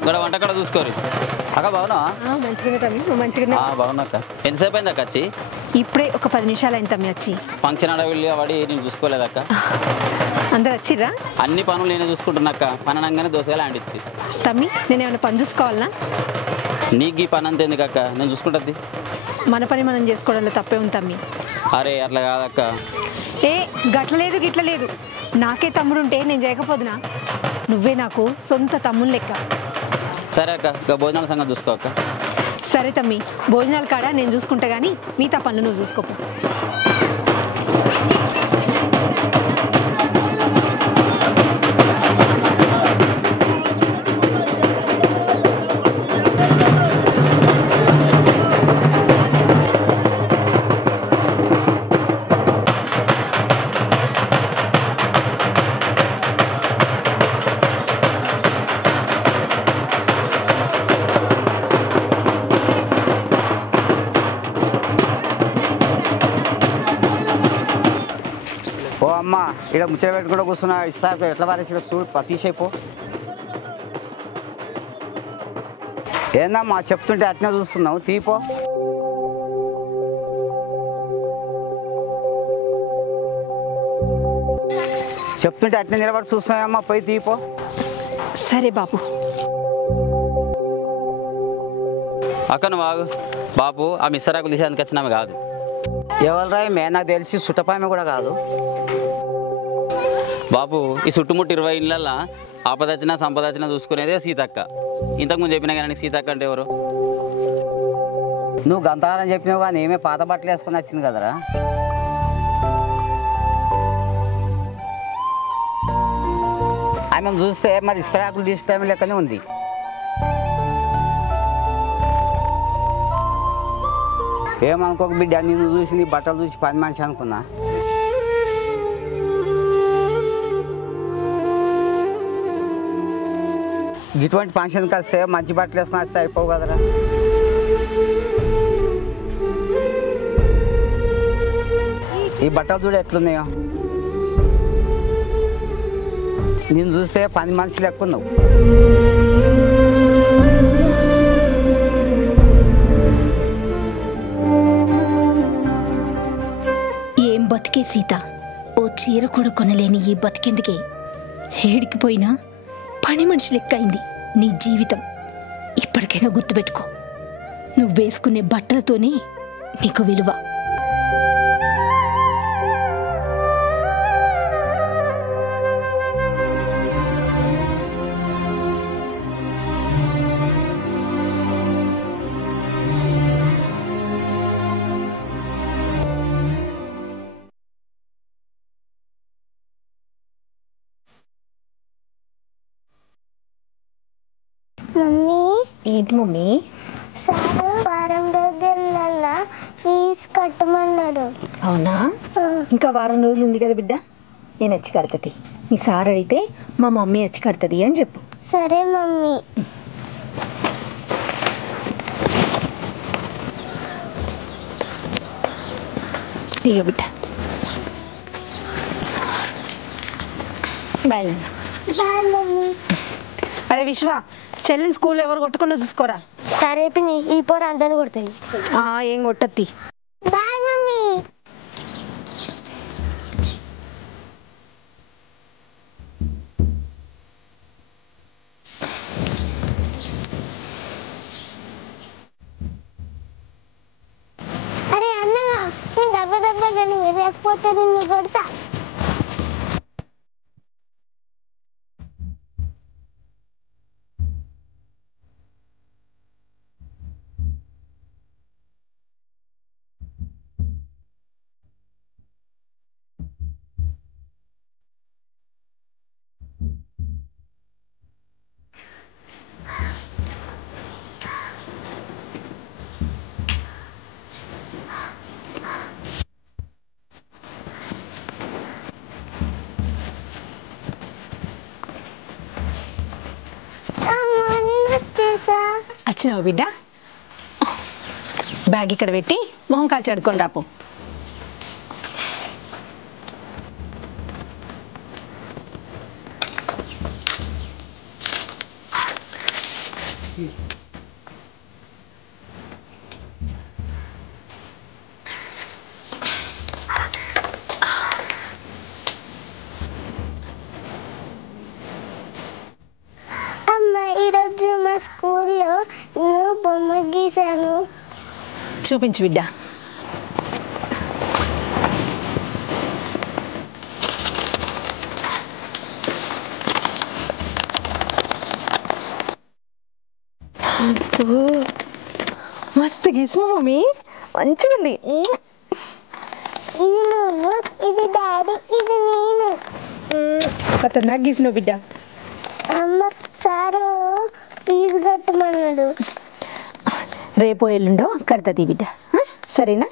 ఇక్కడ వంటకడ చూసుకోరు అక్క బాగున్నావా? మంచిగానే తమ్మి, నువ్వు మంచిగానే? బాగున్నా అక్క. ఎంతసేపు అయింది అక్క వచ్చి? ఇప్పుడే ఒక 10 నిమిషాలు అయింది తమ్మి వచ్చి. ఫంక్షన్ అడవిల్లి వాడి నేను చూసుకోలేదక్క. అందరు వచ్చిర్రా? అన్ని పనులు నేనే చూసుకుంటున్నా అక్క. పని అనగానే దోశగా ఆండిచ్చి. తమ్మి నేను ఏమైనా పని చూసుకోవాలనా? నీకు ఈ పని అంత ఎందుకు అక్క, నేను చూసుకుంటుంది. మన పని మనం చేసుకోవడంలో తప్పే ఉంది తమ్మి. అరే అట్లా కాదక్క. ఏ గట్లలేదు గిట్లలేదు, నాకే తమ్ముడు ఉంటే నేను చేయకపోదునా? నువ్వే నాకు సొంత తమ్ముడు లెక్క. సరే అక్క, ఇక భోజనాల సంగతి చూసుకో అక్క. సరే తమ్మి, భోజనాల కాడ నేను చూసుకుంటా కానీ మిగతా పనులు నువ్వు చూసుకోపో. అమ్మా ఇక్కడ ముచ్చట పెట్టుకుంటూ కూర్చున్నా ఇస్తా ఎట్లా పారేసి చూడు తీసేపో. ఏందమ్మా చెప్తుంటే అట్నే చూస్తున్నావు, తీపో. చెప్తుంటే అట్నే నిలబడి చూస్తున్నాయమ్మా, పోయి తీపో. సరే బాబు. అక్క నువ్వు ఆగు. బాబు ఆ మిస్సరాకులు తీసేందుకు వచ్చినామే కాదు. ఎవరు మే నాకు తెలిసి చుట్టపామె కూడా కాదు. బాబు ఈ చుట్టుముట్టు 20 ఇళ్ళల్లో ఆపదచ్చినా సంపదచ్చినా చూసుకునేదే సీతక్క. ఇంతకుముందు చెప్పినా కానీ సీతక్క అంటే ఎవరు? నువ్వు గంతకాలం చెప్పినావు కానీ ఏమే పాత బట్టలు వేసుకుని వచ్చింది కదరా. ఆమె చూస్తే మరి ఇస్త్రాకులు తీసే టైం లెక్కనే ఉంది. ఏమనుకోక బిడ్డ, నిన్ను చూసి నీ బట్టలు చూసి పని మనిషి అనుకున్నా. ఇటువంటి ఫంక్షన్కి వస్తే మంచి బట్టలు వేసుకొని వస్తే అయిపోవు కదరా. ఈ బట్టలు చూడు ఎట్లున్నాయో. నేను చూస్తే పని మనిషి లెక్క ఉన్నావు. ఏం బతికే సీత, ఓ చీర కూడా కొనలేని ఈ బతికెందుకే? ఏడికిపోయినా పని మనిషి లెక్క అయింది నీ జీవితం. ఇప్పటికైనా గుర్తుపెట్టుకో, నువ్వు వేసుకునే బట్టలతోనే నీకు విలువ. మమ్మీ ఏంటి మమ్మీ? సార్ వారం రోజులలో ఫీజు కట్టమన్నాడు. అవునా? ఇంకా వారం రోజులు ఉంది కదా బిడ్డ, నేను వచ్చి కడుతుంది. మీ సార్ అడిగితే మా మమ్మీ వచ్చి కడుతుంది అని చెప్పు. సరే మమ్మీ. ఇక బిడ్డ బాయ్. Bye mummy. అరే విశ్వ, చెల్లిని స్కూల్లో ఎవరు కొట్టుకున్నా చూసుకోరా. సరే పిన్ని, ఈ పోరు అందరిని కొడుతుంది. ఏం కొట్టద్ది. Bye mummy. అరే అన్నగా, నేను దెబ్బగా నువ్వు లేకపోతే నిన్ను కొడతా. వచ్చినావు బిడ్డ? బ్యాగ్ ఇక్కడ పెట్టి మొహం కాల్చి అడుక్కొని రాపు. అమ్మ ఈరోజు మా స్కూల్లో నేను బొమ్మ గీసాను. చూపించు బిడ్డ. మస్తు గీసిన మమ్మీ, మంచిగా ఉంది. ఇది నువ్వు, ఇది డాడీ, ఇది నేను. ఖతర్నాక్ గీసినావు బిడ్డ. అమ్మ సారు ఫీజు కట్టమన్నాడు. రేపు ఎల్లుండో కడతది బిడ్డ, సరేనా?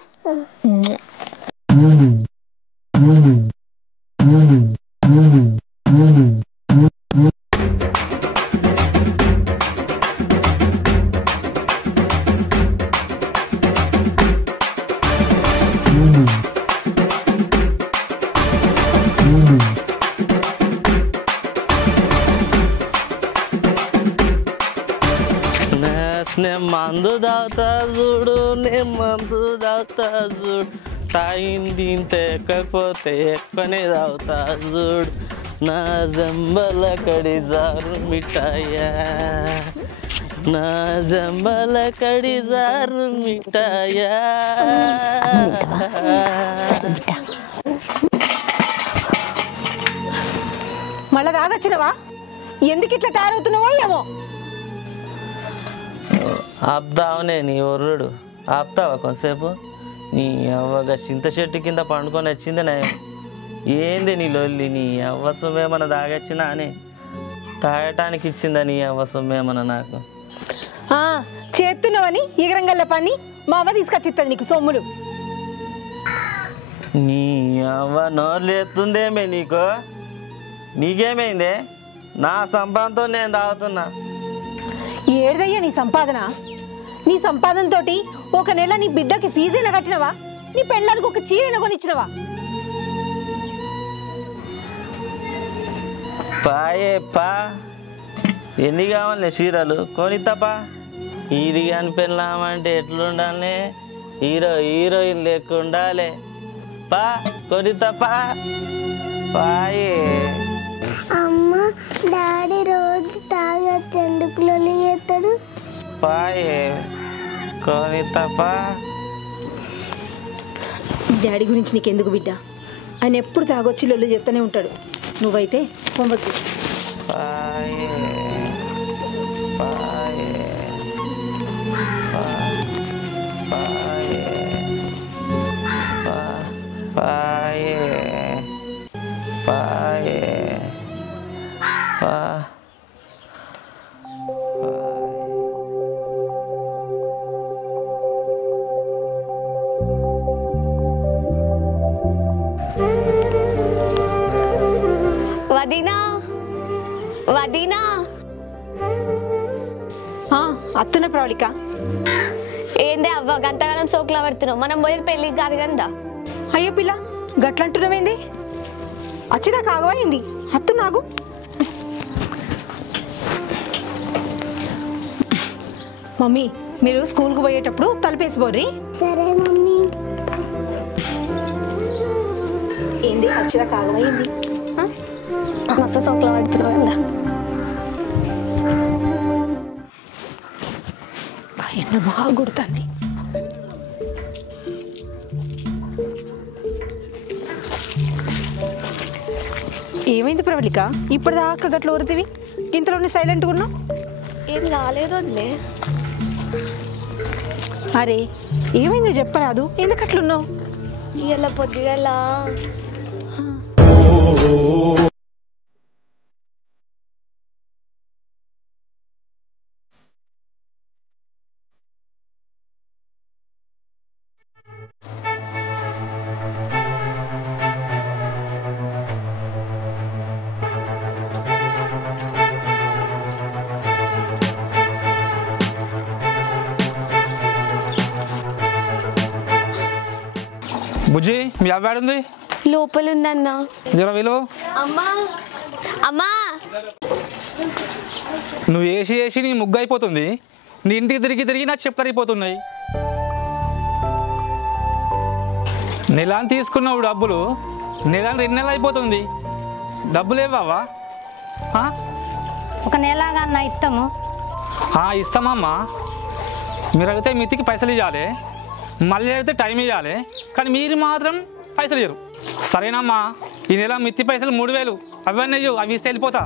నే మందు తాగుతా చూడు, నే మందు తాగుతా చూడు, తాగింది ఇంత ఎక్కకపోతే ఎక్కువనే తాగుతా చూడు, నా జంబల కడి జారు మిఠాయా, నా జంబల కడి జారు మిఠాయా. మళ్ళా తాగొచ్చినవా? ఎందుకు ఇట్లా తయారవుతున్నావో ఏమో. ఆపుతావునే నీ ఒర్రుడు, ఆపుతావా కొంతసేపు? నీ అవ్వగా చింత చెట్టు కింద పండుకొని వచ్చింది నయం. ఏంది నీ లొల్లి? నీ అవ్వ సొమ్మేమన్నా తాగొచ్చినా అని తాగటానికి ఇచ్చిందా నీ అవ్వ సొమ్మేమన్నా నాకు? చేస్తున్నావని ఎగరంగల్ల పని మా అవ్వ తీసుకొచ్చిస్తుంది నీకు సొమ్ములు. నీ అవ్వ నోర్లు ఎత్తుందేమే నీకు? నీకేమైందే? నా సంపాదనతో నేను తాగుతున్నా. ఏడదయ్యా నీ సంపాదన? నీ సంపాదనతో ఒక నెల నీ బిడ్డకి ఫీజైనా కట్టినవా? నీ పెళ్ళానికి ఒక చీరైనా కొనిచ్చినవా? పాయే పా, ఎన్ని కావాలి చీరలు కొనితపా. ఇది కాని పెళ్ళామంటే ఎట్లుండాలి? హీరోయిన్ లెక్క ఉండాలి. పా కొనితపా పాయే. అమ్మ డాడీ రోజు తాగొచ్చు, ఎందుకు లొల్లి చేస్తాడు? పాయే కొనితపా. డాడీ గురించి నీకెందుకు బిడ్డ? ఆయన ఎప్పుడు తాగొచ్చి లొల్లు చెప్తూనే ఉంటాడు. నువ్వైతే పొంగొద్దు. పాయే పాయే పాయే పాయే పాయే పా. వదినా వదినా, అత్తున్న ప్రవళిక. ఏందే అవ్వ గంతగానం సోకులా పడుతున్నావు? మనం పోయేది పెళ్ళికి కాదు కదా. అయ్యో పిల్ల, గట్లంటున్నావేంది? అచ్చిదాకా ఆగవైంది. అత్తు నాగు. మమ్మీ, మీరు స్కూల్కి పోయేటప్పుడు తలుపేసిపోర్రి. సరే మమ్మీ. ఏంది అచ్చిదాకా ఆగవైంది? మస్తు సోకులా పడుతున్నావు కదా. ఎండ బాగా కొడుతుంది. ఏమైంది ప్రవళిక? ఇప్పటిదాకా గట్ల ఊరుతివి, ఇంతలోనే సైలెంట్గా ఉన్నావు. ఏం కాలేదు వదిలే. అరే ఏమైందో చెప్పరాదు, ఎందుకు అట్లున్నావు? ఇవాళ పొద్దుగల బుజ్జి, మీ అవ్వాడుంది లోపలుందన్నా. జర విలువ. అమ్మా అమ్మా నువ్వు వేసి వేసి నీ ముగ్గు అయిపోతుంది, నీ ఇంటికి తిరిగి తిరిగి నా చెప్పులు అయిపోతున్నాయి. నెలని తీసుకున్నావు డబ్బులు, నెలని 2 నెలలు అయిపోతుంది, డబ్బులు ఇవ్వవా? ఒక నెలగా అన్న ఇస్తాము. ఇస్తామమ్మా. మీరు అడిగితే మితికి పైసలు ఇవ్వాలి, మళ్ళీ అడిగితే టైం ఇవ్వాలి, కానీ మీరు మాత్రం పైసలు ఇవ్వరు. సరేనమ్మా, ఈ నెల మిత్తి పైసలు 3000 అవన్నీ అవి ఇస్తే వెళ్ళిపోతా.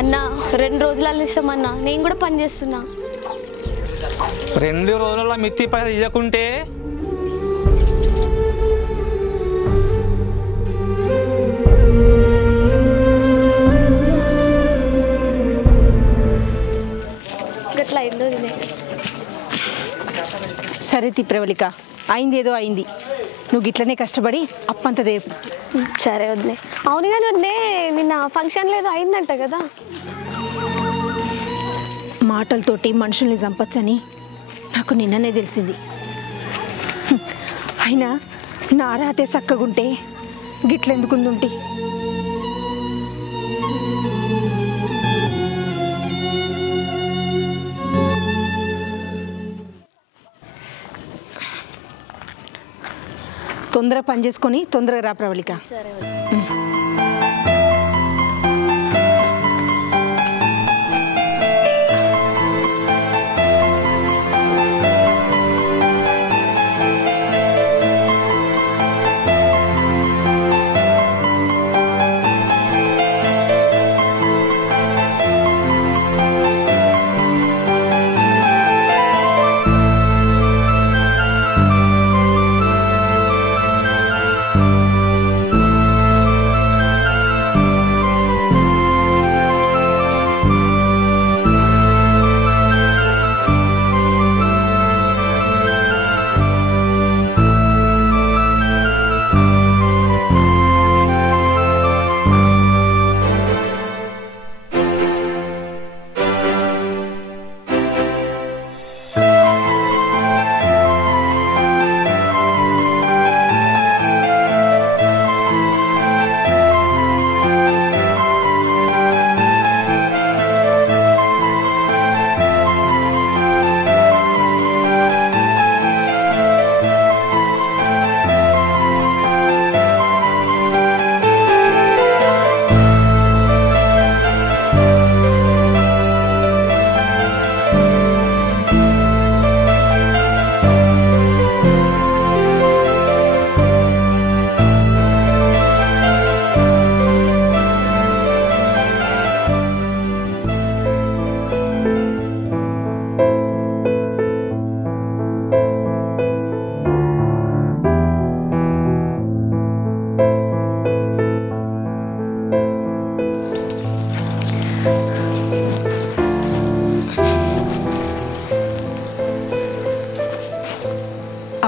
అన్నా 2 రోజులలో ఇస్తామన్నా, నేను కూడా పని చేస్తున్నా. 2 రోజులలో మిత్తి పైసలు ఇవ్వకుంటే గట్లా అయిందో తినే. సరే ప్రవళిక, అయింది ఏదో అయింది, నువ్వు గిట్లనే కష్టపడి అప్పంత దేపు. సరే వదిలే. అవును కానీ వదిలే, నిన్న ఫంక్షన్ లేదో అయిందంట కదా. మాటలతోటి మనుషుల్ని చంపచ్చని నాకు నిన్ననే తెలిసింది. అయినా నా రాతే చక్కగుంటే గిట్లెందుకుందుంటి. తొందరగా పని చేసుకొని తొందరగా రా ప్రవళిక. సరే.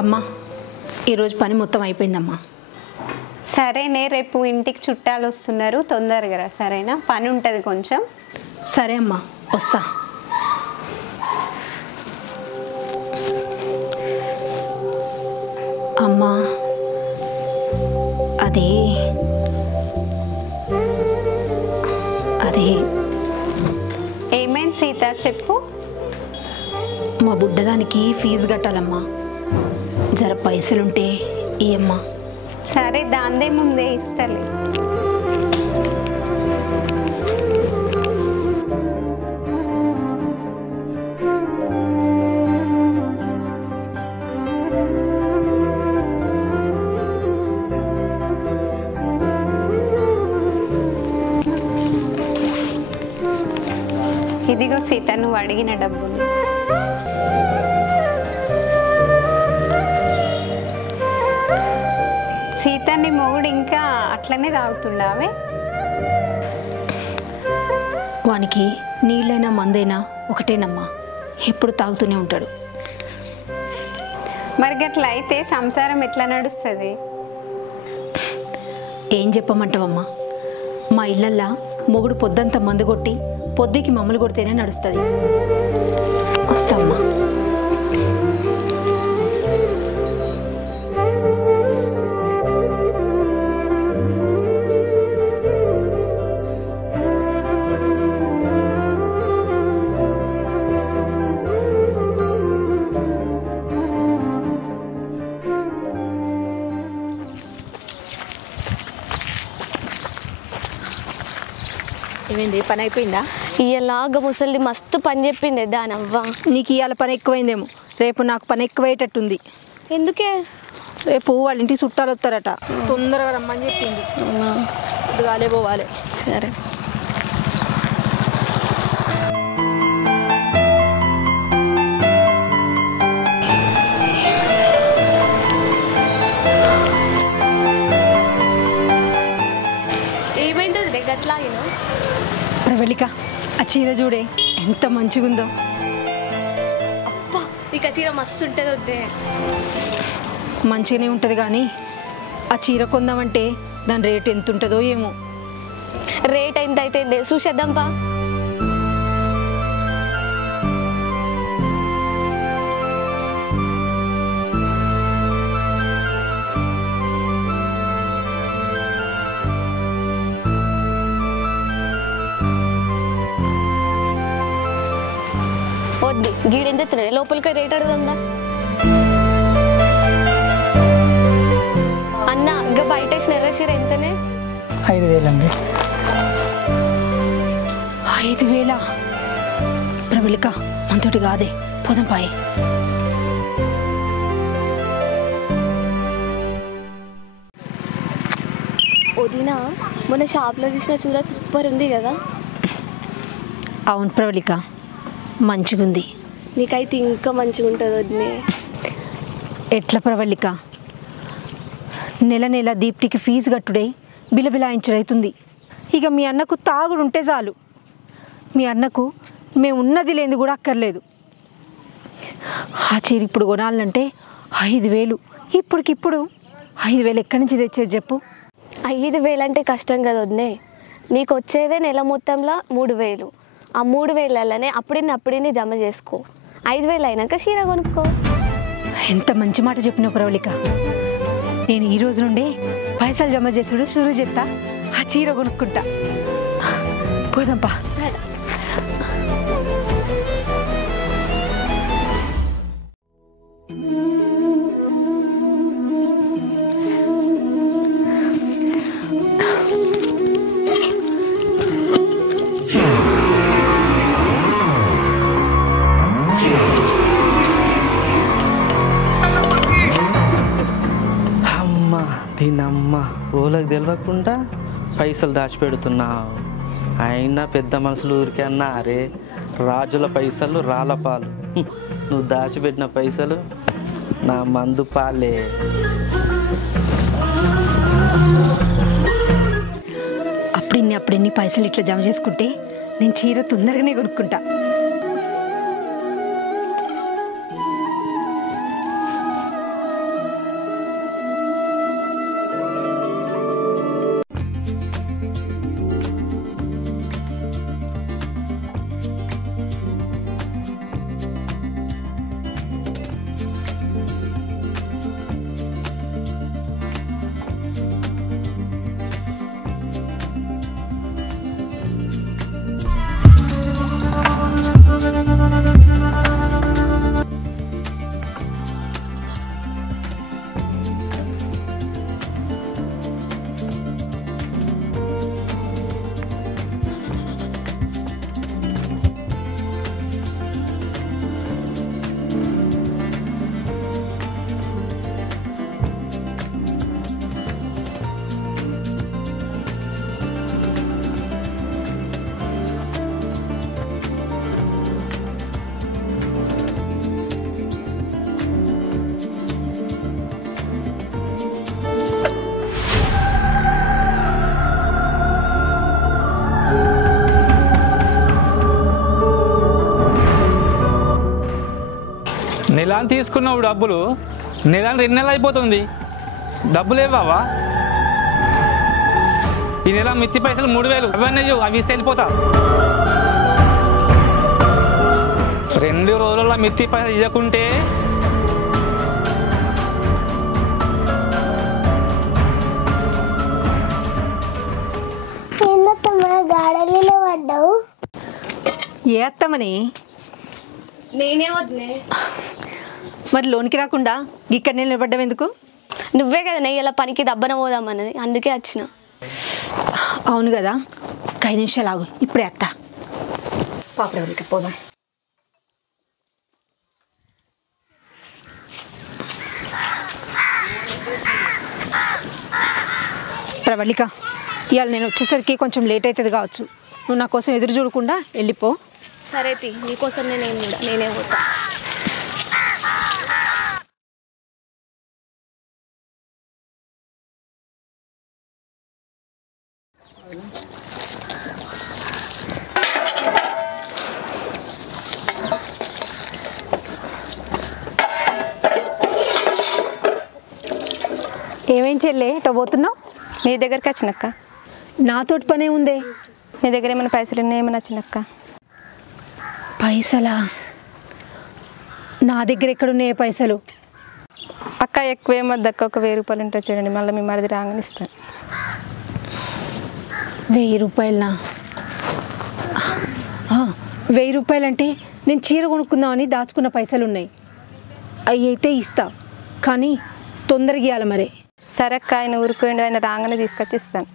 అమ్మా, ఈరోజు పని మొత్తం అయిపోయిందమ్మా. సరేనే, రేపు ఇంటికి చుట్టాలు వస్తున్నారు, తొందరగా రా సరేనా, పని ఉంటుంది కొంచెం. సరే అమ్మా, వస్తా. అమ్మా అదే ఏమైంది సీత, చెప్పు. మా బుడ్డదానికి ఫీజు కట్టాలమ్మా, జర పైసలుంటే ఇయ్యమ్మా. సరే, దాందే ముందే ఇస్తలే. ఇదిగో సీత, నువ్వు అడిగిన డబ్బులు. సీత, నీ మొగుడు ఇంకా అట్లనే తాగుతుండావే? వానికి నీళ్ళైనా మందైనా ఒకటేనమ్మా, ఎప్పుడు తాగుతూనే ఉంటాడు. మరి అట్లా అయితే సంసారం ఎట్లా నడుస్తుంది? ఏం చెప్పమంటావమ్మా, మా ఇళ్ళల్లా మొగుడు పొద్దంతా మందు కొట్టి పొద్దుకి మమ్మల్ని కొడితేనే నడుస్తుంది. వస్తామ్మా. పని అయిపోయిందా? ఇలాగ ముసలిది మస్తు పని చెప్పింది దానవ్వ. నీకు ఇవాళ పని ఎక్కువైందేమో, రేపు నాకు పని ఎక్కువయ్యేటట్టుంది. ఎందుకే? రేపు వాళ్ళ ఇంటికి చుట్టాలు వస్తారట, తొందరగా రమ్మని చెప్పింది. గాలే పోవాలి. సరే. ఏమైంది గట్లాగినా? ప్రవళిక, ఆ చీర చూడే ఎంత మంచిగుందో. అబ్బా, నీకు ఆ చీర మస్తు ఉంటుంది వద్దే. మంచిగానే ఉంటుంది కానీ ఆ చీర కొందామంటే దాని రేటు ఎంత ఉంటుందో ఏమో. రేట్ ఎంత అయితే చూసేద్దాంపా. వద్ది గీడెం చెప్తున్నాయి, లోపలికి రేట్ అడుగుదా అన్న. ఇంకా బయట వేసిన ఎర్ర చీర ఎంతనే? 5,000 అండి. 5,000? ప్రవళిక, మనతోటి కాదే, పోదాం పాయే. వదినా, మన షాప్లో చూసిన చీర సూపర్ ఉంది కదా? అవును ప్రవళిక, మంచిగుంది. నీకైతే ఇంకా మంచిగా ఉంటుంది వదినే. ఎట్లా ప్రవళిక, నెల నెల దీప్తికి ఫీజు కట్టుడే బిలబిలాయించుడవుతుంది. ఇక మీ అన్నకు తాగుడు ఉంటే చాలు. మీ అన్నకు మేము ఉన్నది లేనిది కూడా అక్కర్లేదు. ఆ చీర ఇప్పుడు కొనాలంటే 5,000. ఇప్పటికిప్పుడు 5,000 ఎక్కడి నుంచి తెచ్చేది చెప్పు? 5,000 అంటే కష్టం కదా వదినే. నీకు వచ్చేదే నెల మొత్తంలో 3,000. ఆ 3,000లోనే అప్పుడిని జమ చేసుకో. 5,000 అయినాక చీర కొనుక్కో. ఎంత మంచి మాట చెప్పినావు ప్రవళిక. నేను ఈ రోజు నుండే పైసలు జమ చేసుడు షురూ చేస్తా, ఆ చీర కొనుక్కుంటా. పోదాంపా. దీనమ్మ, ఓలకు తెలియకుండా పైసలు దాచిపెడుతున్నావు. అయినా పెద్ద మనుషులు ఊరికే అన్నా, అరే రాజుల పైసలు రాళ్ళపాలు. నువ్వు దాచిపెట్టిన పైసలు నా మందు పాలే. అప్పుడిన్ని పైసలు ఇట్లా జమ చేసుకుంటే నేను చీర తొందరగానే కొనుక్కుంటా. నెలని తీసుకున్నావు డబ్బులు, నెలని 2 నెలలు అయిపోతుంది, డబ్బులు ఇవ్వవా? ఈ నెల మిత్తి పైసలు 3,000 అవన్నీ అవి ఇస్తే వెళ్ళిపోతా. 2 రోజుల మిత్తి పైసలు ఇవ్వకుంటే గాడలిలో పడ్డావు. ఏ అత్తమని? నేనే వద్దునే. మరి లోనికి రాకుండా ఇక్కడ నిలబడ్డావు ఎందుకు? నువ్వే కదా నెయ్యి ఇలా పనికి దబ్బన పోదామన్నది, అందుకే వచ్చిన. అవును కదా, 5 నిమిషాలు ఆగు, ఇప్పుడే అత్త. పాపకి పోదాం. ప్రవళిక, ఇవాళ నేను వచ్చేసరికి కొంచెం లేట్ అవుతుంది కావచ్చు. నువ్వు నా కోసం ఎదురు చూడకుండా వెళ్ళిపో. సరే తి, నీకోసం నేనే పోతా. ఏమేం చెల్లే ఇట్లా పోతున్నావు? నీ దగ్గరికి వచ్చినక్క. నాతోటి పనే ఉందే. నీ దగ్గర ఏమైనా పైసలు ఉన్నాయేమని వచ్చినక్క. పైసలా? నా దగ్గర ఎక్కడున్నాయి పైసలు? అక్క ఎక్కువేమద్దు అక్క, ఒక 1000 రూపాయలు ఉంటే చూడండి, మళ్ళీ మీ మరిది రాగానే ఇస్తాను. 1000 రూపాయలనా? 1000 రూపాయలంటే నేను చీర కొనుక్కుందామని దాచుకున్న పైసలు ఉన్నాయి. అవి అయితే ఇస్తా, కానీ తొందరగా ఇవ్వాలి మరి. సరే అక్క, ఆయన ఊరుకోండి, ఆయన రాగానే తీసుకొచ్చి ఇస్తాను.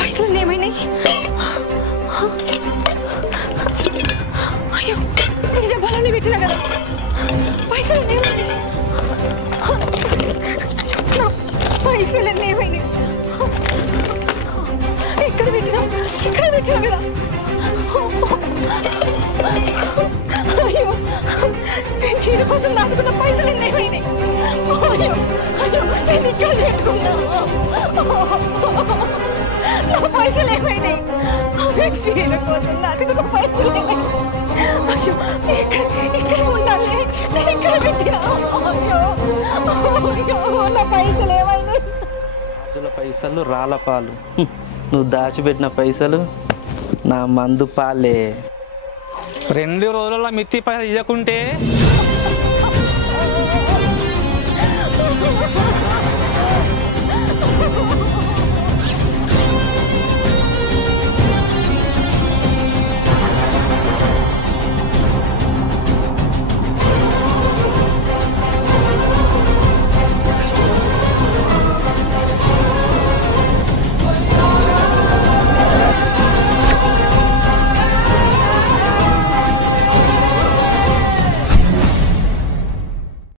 పైసలు ఏమైనాయి? అయ్యో, నేను బలాన్ని పెట్టినా కదా. పైసలు ఏమైనాయి? పైసలు ఏమైనాయి? ఇక్కడ పెట్టినా కదా. అయ్యో, నేను చీర కోసం దాచుకున్న పైసలు ఏమైనాయి? అయ్యో, నేను ఇక్కడ పెట్టుకున్నా. నా పైసలు ఏమైనాయి? చీర కోసం దాచుకున్న పైసలు ఏమైనాయి? అయ్యో, ఇక్కడ ఉండాలి, నేను ఇక్కడ పెట్టినా. అయ్యో, నా పైసలు ఏమైనాయి? రాజుల పైసలు రాళ్ళపాలు, నువ్వు దాచిపెట్టిన పైసలు నా మందు పాలే. 2 రోజులలో మిత్తి పైసలు ఇవ్వకుంటే